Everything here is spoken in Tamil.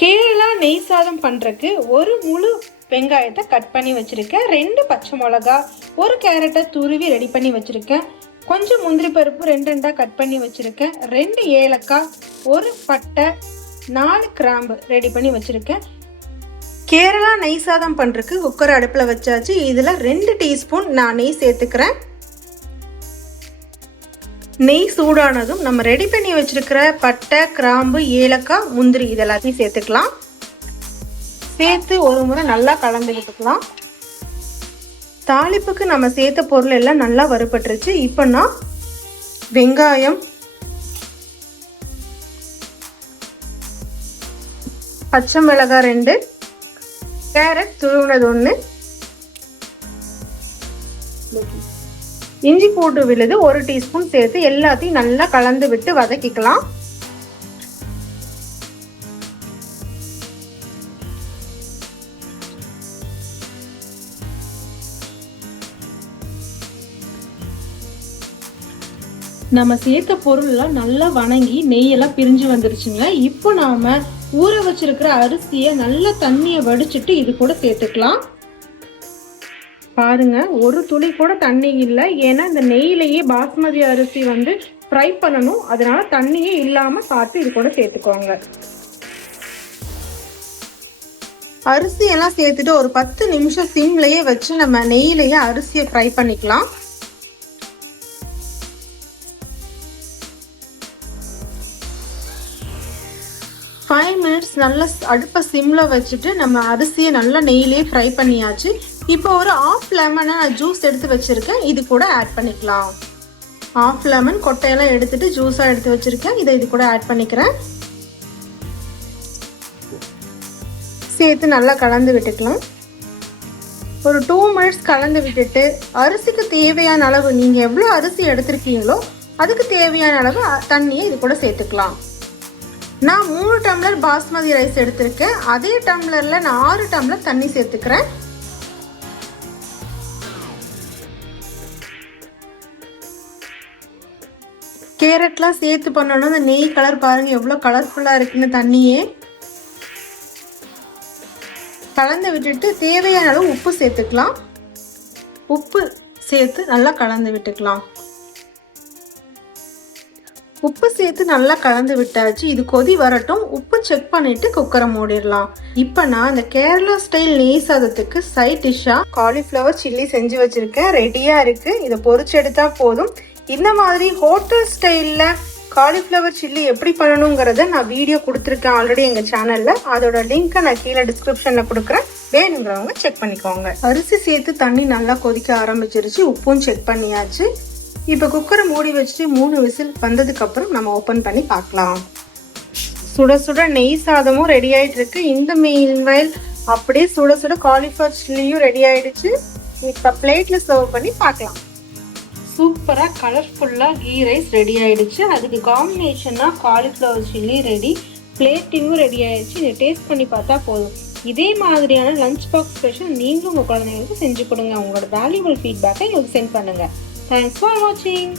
கேரளா நெய் சாதம் பண்ணுறதுக்கு ஒரு முழு வெங்காயத்தை கட் பண்ணி வச்சுருக்கேன், 2 பச்சை மிளகா, 1 கேரட்டை துருவி ரெடி பண்ணி வச்சுருக்கேன், கொஞ்சம் முந்திரி பருப்பு 2 கட் பண்ணி வச்சுருக்கேன், 2 ஏலக்காய், 1 பட்டை, 4 கிராம்பு ரெடி பண்ணி வச்சுருக்கேன். கேரளா நெய் சாதம் பண்ணுறதுக்கு குக்கர் அடுப்பில் வச்சாச்சு. இதில் 2 டீஸ்பூன் நான் நெய் சேர்த்துக்கிறேன். நெய் சூடானதும் நம்ம ரெடி பண்ணி வச்சிருக்கிற பட்டை, கிராம்பு, ஏலக்காய், முந்திரி இதெல்லாத்தையும் சேர்த்துக்கலாம். சேர்த்து ஒரு முறை நல்லா கலந்து விட்டுக்கலாம். தாளிப்புக்கு நம்ம சேர்த்த பொருள் எல்லாம் நல்லா வறுபட்டுருச்சு. இப்போ நான் வெங்காயம், பச்சை மிளகாய் 2, கேரட் துருவினது 1, இஞ்சி பூண்டு விழுது 1 டீஸ்பூன் சேர்த்து எல்லாத்தையும் நல்லா கலந்து விட்டு வதக்கிக்கலாம். நம்ம சேர்த்த பொருள்லாம் நல்லா வணங்கி நெய்யெல்லாம் பிரிஞ்சு வந்துருச்சுங்க. இப்போ நாம ஊற வச்சிருக்கிற அரிசியை நல்லா தண்ணியை வடிச்சிட்டு இது கூட சேர்த்துக்கலாம். பாருங்க, ஒரு துளி கூட தண்ணி இல்லை. ஏன்னா இந்த நெய்யிலேயே பாஸ்மதி அரிசி ஃப்ரை பண்ணணும், அதனால தண்ணியே இல்லாம பார்த்து இது கூட சேர்த்துக்கோங்க. அரிசி எல்லாம் சேர்த்துட்டு ஒரு 10 நிமிஷம் சிம்லயே வச்சு நம்ம நெய்யிலேயே அரிசியை ஃப்ரை பண்ணிக்கலாம். ஃபைவ் மினிட்ஸ் நல்லா அடுப்பை சிம்மில் வச்சுட்டு நம்ம அரிசியை நல்லா நெய்யிலே ஃப்ரை பண்ணியாச்சு. இப்போ ஒரு ஆஃப் லெமனை நான் ஜூஸ் எடுத்து வச்சுருக்கேன், இது கூட ஆட் பண்ணிக்கலாம். ஆஃப் லெமன் கொட்டையெல்லாம் எடுத்துட்டு ஜூஸாக எடுத்து வச்சுருக்கேன், இதை இது கூட ஆட் பண்ணிக்கிறேன். சேர்த்து நல்லா கலந்து விட்டுக்கலாம். ஒரு 2 மினிட்ஸ் கலந்து விட்டுட்டு அரிசிக்கு தேவையான அளவு, நீங்கள் எவ்வளோ அரிசி எடுத்துருக்கீங்களோ அதுக்கு தேவையான அளவு தண்ணியை இது கூட சேர்த்துக்கலாம். நான் 3 டம்ளர் பாஸ்மதி ரைஸ் எடுத்திருக்கேன், அதே டம்ளரில் நான் 6 டம்ளர் தண்ணி சேர்த்துக்கிறேன். கேரட்லாம் சேர்த்து பண்ணணும். இந்த நெய் கலர் பாருங்க எவ்வளோ கலர்ஃபுல்லாக இருக்குன்னு. தண்ணியே கலந்து விட்டுட்டு தேவையான அளவு உப்பு சேர்த்துக்கலாம். உப்பு சேர்த்து நல்லா கலந்து விட்டுக்கலாம். உப்பு சேர்த்து நல்லா கலந்து விட்டாச்சு. இது கொதி வரட்டும். உப்பு செக் பண்ணிட்டு குக்கரை மூடிடலாம். இப்போ நான் இந்த கேரளா ஸ்டைல் நெய் சாதத்துக்கு சைட் டிஷ்ஷா காலிஃப்ளவர் சில்லி செஞ்சு வச்சிருக்கேன், ரெடியா இருக்கு. இதை பொரிச்சு எடுத்தா போதும். இந்த மாதிரி ஹோட்டல் ஸ்டைல்ல காலிஃப்ளவர் சில்லி எப்படி பண்ணணுங்கிறத நான் வீடியோ கொடுத்துருக்கேன் ஆல்ரெடி எங்கள் சேனலில். அதோட லிங்க்கை நான் கீழே டிஸ்கிரிப்ஷனில் கொடுக்குறேன், வேணுங்கிறவங்க செக் பண்ணிக்கோங்க. அரிசி சேர்த்து தண்ணி நல்லா கொதிக்க ஆரம்பிச்சிருச்சு, உப்பும் செக் பண்ணியாச்சு. இப்போ குக்கரை மூடி வச்சுட்டு 3 விசில் வந்ததுக்கப்புறம் நம்ம ஓப்பன் பண்ணி பார்க்கலாம். சுட சுட நெய் சாதமும் ரெடி ஆகிட்டு இருக்கு. இந்த மீன்வைல் அப்படியே சுட சுட காலிஃப்ளவர் சில்லியும் ரெடி ஆயிடுச்சு. இப்போ பிளேட்டில் சர்வ் பண்ணி பார்க்கலாம். சூப்பராக கலர்ஃபுல்லாக கீ ரைஸ் ரெடி ஆகிடுச்சு. அதுக்கு காம்பினேஷனாக காலிஃப்ளவர் சில்லி ரெடி, பிளேட்டிங்கும் ரெடி ஆகிடுச்சு. இதை டேஸ்ட் பண்ணி பார்த்தா போதும். இதே மாதிரியான லஞ்ச் பாக்ஸ் ஸ்பெஷல் நீங்களும் உங்கள் குழந்தைங்களுக்கு செஞ்சு கொடுங்க. உங்களோட வேல்யூபிள் ஃபீட்பேக்கை எனக்கு சென்ட் பண்ணுங்கள். Thanks for watching.